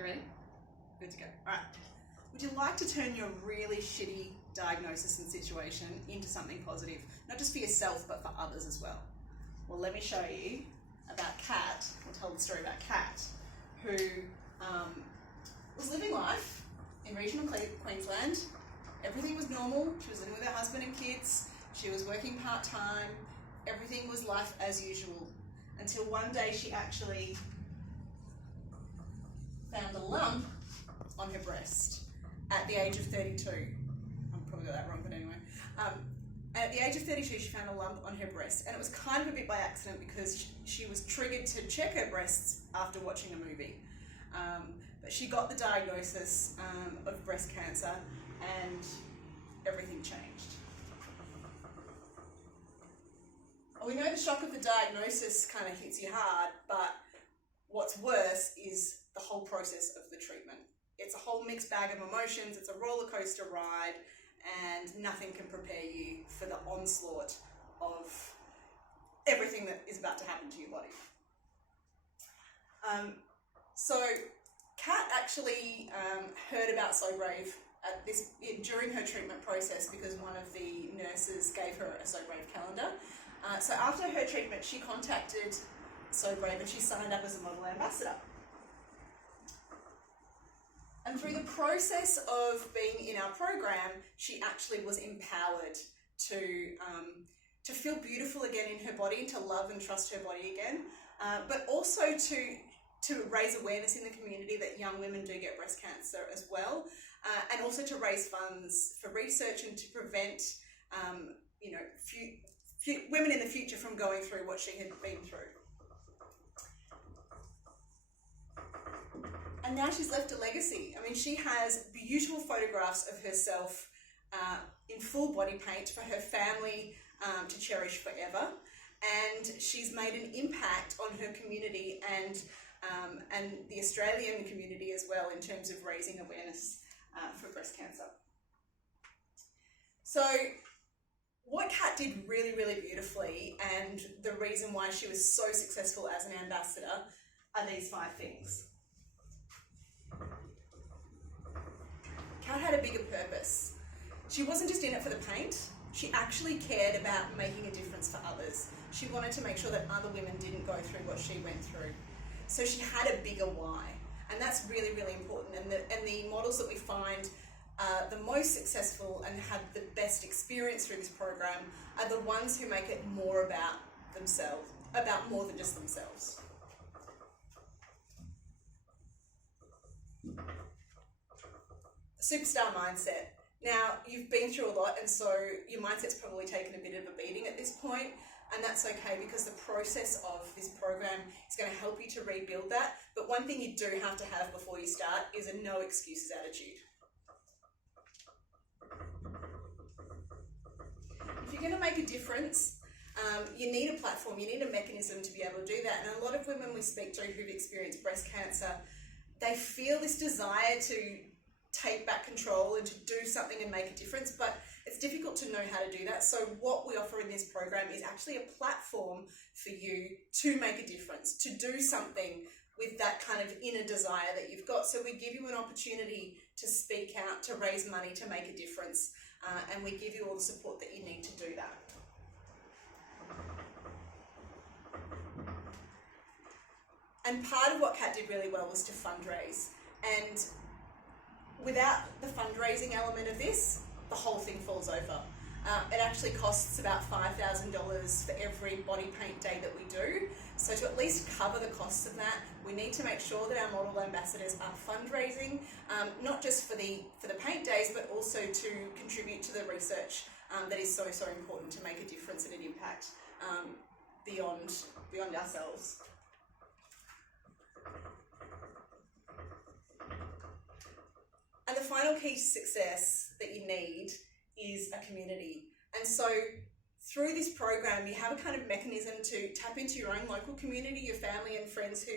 You ready? Good to go. All right. Would you like to turn your really shitty diagnosis and situation into something positive? Not just for yourself, but for others as well. Well, let me show you about Kat. We'll tell the story about Kat, who was living life in regional Queensland. Everything was normal. She was living with her husband and kids. She was working part-time. Everything was life as usual. Until one day she actually found a lump on her breast at the age of 32. I probably got that wrong, but anyway. At the age of 32, she found a lump on her breast, and it was kind of a bit by accident because she was triggered to check her breasts after watching a movie. But she got the diagnosis of breast cancer, and everything changed. We know the shock of the diagnosis kind of hits you hard, but what's worse is the whole process of the treatment. It's a whole mixed bag of emotions, it's a roller coaster ride, and nothing can prepare you for the onslaught of everything that is about to happen to your body. So Kat actually heard about So Brave during her treatment process because one of the nurses gave her a So Brave calendar. So after her treatment, she contacted So Brave and she signed up as a model ambassador. And through the process of being in our program, she actually was empowered to feel beautiful again in her body and to love and trust her body again, but also to raise awareness in the community that young women do get breast cancer as well, and also to raise funds for research and to prevent women in the future from going through what she had been through. And now she's left a legacy. I mean, she has beautiful photographs of herself in full body paint for her family to cherish forever. And she's made an impact on her community and the Australian community as well in terms of raising awareness for breast cancer. So what Kat did really, really beautifully, and the reason why she was so successful as an ambassador, are these 5 things. Kat had a bigger purpose. She wasn't just in it for the paint, she actually cared about making a difference for others. She wanted to make sure that other women didn't go through what she went through. So she had a bigger why, and that's really, really important. And the models that we find the most successful and have the best experience through this program are the ones who make it more about themselves, about more than just themselves. Superstar mindset. Now, you've been through a lot, and so your mindset's probably taken a bit of a beating at this point, and that's okay because the process of this program is going to help you to rebuild that. But one thing you do have to have before you start is a no excuses attitude. If you're going to make a difference, you need a platform, you need a mechanism to be able to do that. And a lot of women we speak to who've experienced breast cancer, they feel this desire to take back control and to do something and make a difference, but it's difficult to know how to do that. So what we offer in this program is actually a platform for you to make a difference, to do something with that kind of inner desire that you've got. So we give you an opportunity to speak out, to raise money, to make a difference, and we give you all the support that you need to do that. And part of what Kat did really well was to fundraise. And without the fundraising element of this, the whole thing falls over. It actually costs about $5,000 for every body paint day that we do. So to at least cover the costs of that, we need to make sure that our model ambassadors are fundraising, not just for the paint days, but also to contribute to the research that is so, so important to make a difference and an impact beyond ourselves. And the final key to success that you need is a community. And so through this program, you have a kind of mechanism to tap into your own local community, your family and friends who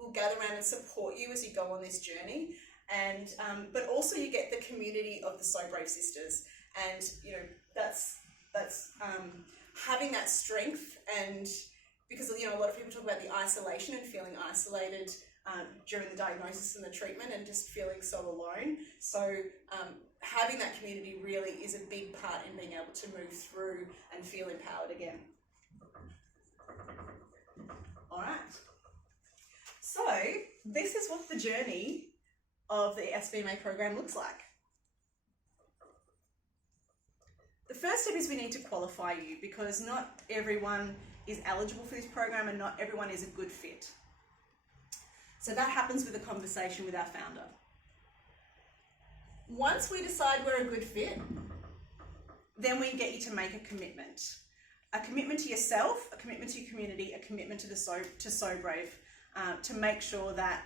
will gather around and support you as you go on this journey. And but also you get the community of the So Brave sisters. And that's having that strength, and because a lot of people talk about the isolation and feeling isolated during the diagnosis and the treatment, and just feeling so alone. So having that community really is a big part in being able to move through and feel empowered again. All right. So this is what the journey of the SBMA program looks like. The first step is we need to qualify you, because not everyone is eligible for this program and not everyone is a good fit. So that happens with a conversation with our founder. Once we decide we're a good fit, then we get you to make a commitment. A commitment to yourself, a commitment to your community, a commitment to So Brave, to make sure that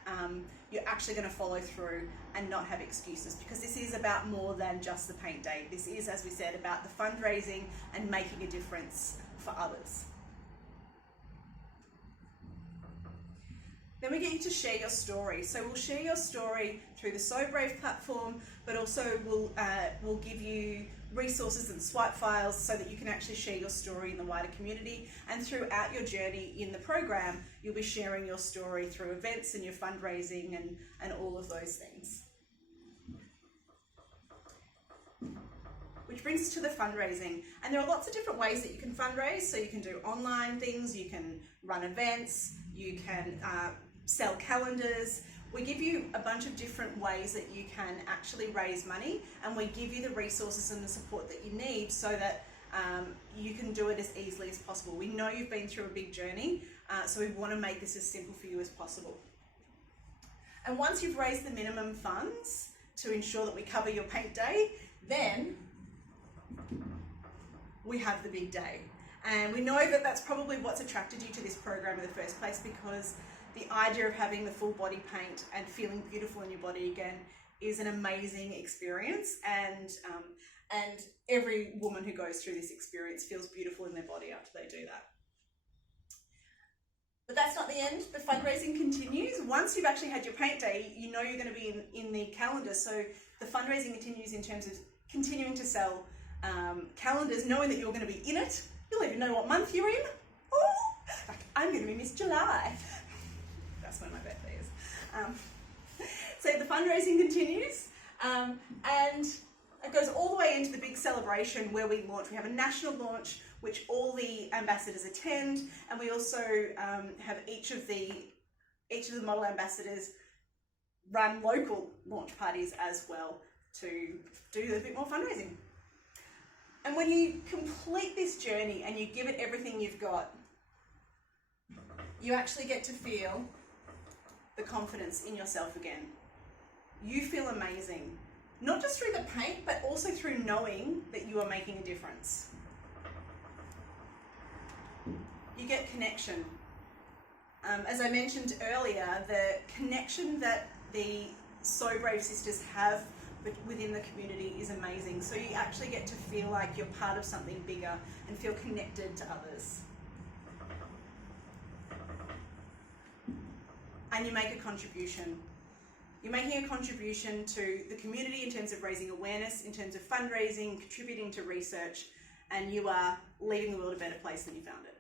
you're actually going to follow through and not have excuses, because this is about more than just the paint day. This is, as we said, about the fundraising and making a difference for others. Then we get you to share your story. So we'll share your story through the So Brave platform, but also we'll give you resources and swipe files so that you can actually share your story in the wider community. And throughout your journey in the program, you'll be sharing your story through events and your fundraising and all of those things. Which brings us to the fundraising. And there are lots of different ways that you can fundraise. So you can do online things, you can run events, you can sell calendars. We give you a bunch of different ways that you can actually raise money, and we give you the resources and the support that you need so that you can do it as easily as possible. We know you've been through a big journey, so we want to make this as simple for you as possible. And once you've raised the minimum funds to ensure that we cover your paint day, then we have the big day. And we know that that's probably what's attracted you to this program in the first place, because the idea of having the full body paint and feeling beautiful in your body again is an amazing experience, and every woman who goes through this experience feels beautiful in their body after they do that. But that's not the end. The fundraising continues. Once you've actually had your paint day, you know you're going to be in the calendar, so the fundraising continues in terms of continuing to sell calendars, knowing that you're going to be in it. You'll even know what month you're in. Oh, like, I'm going to be Miss July. That's when my birthday is. So the fundraising continues, and it goes all the way into the big celebration where we launch. We have a national launch which all the ambassadors attend, and we also have each of the model ambassadors run local launch parties as well to do a bit more fundraising. And when you complete this journey and you give it everything you've got, you actually get to feel the confidence in yourself again. You feel amazing, not just through the paint, but also through knowing that you are making a difference. You get connection. As I mentioned earlier, the connection that the So Brave sisters have within the community is amazing. So you actually get to feel like you're part of something bigger and feel connected to others. And you make a contribution. You're making a contribution to the community in terms of raising awareness, in terms of fundraising, contributing to research, and you are leaving the world a better place than you found it.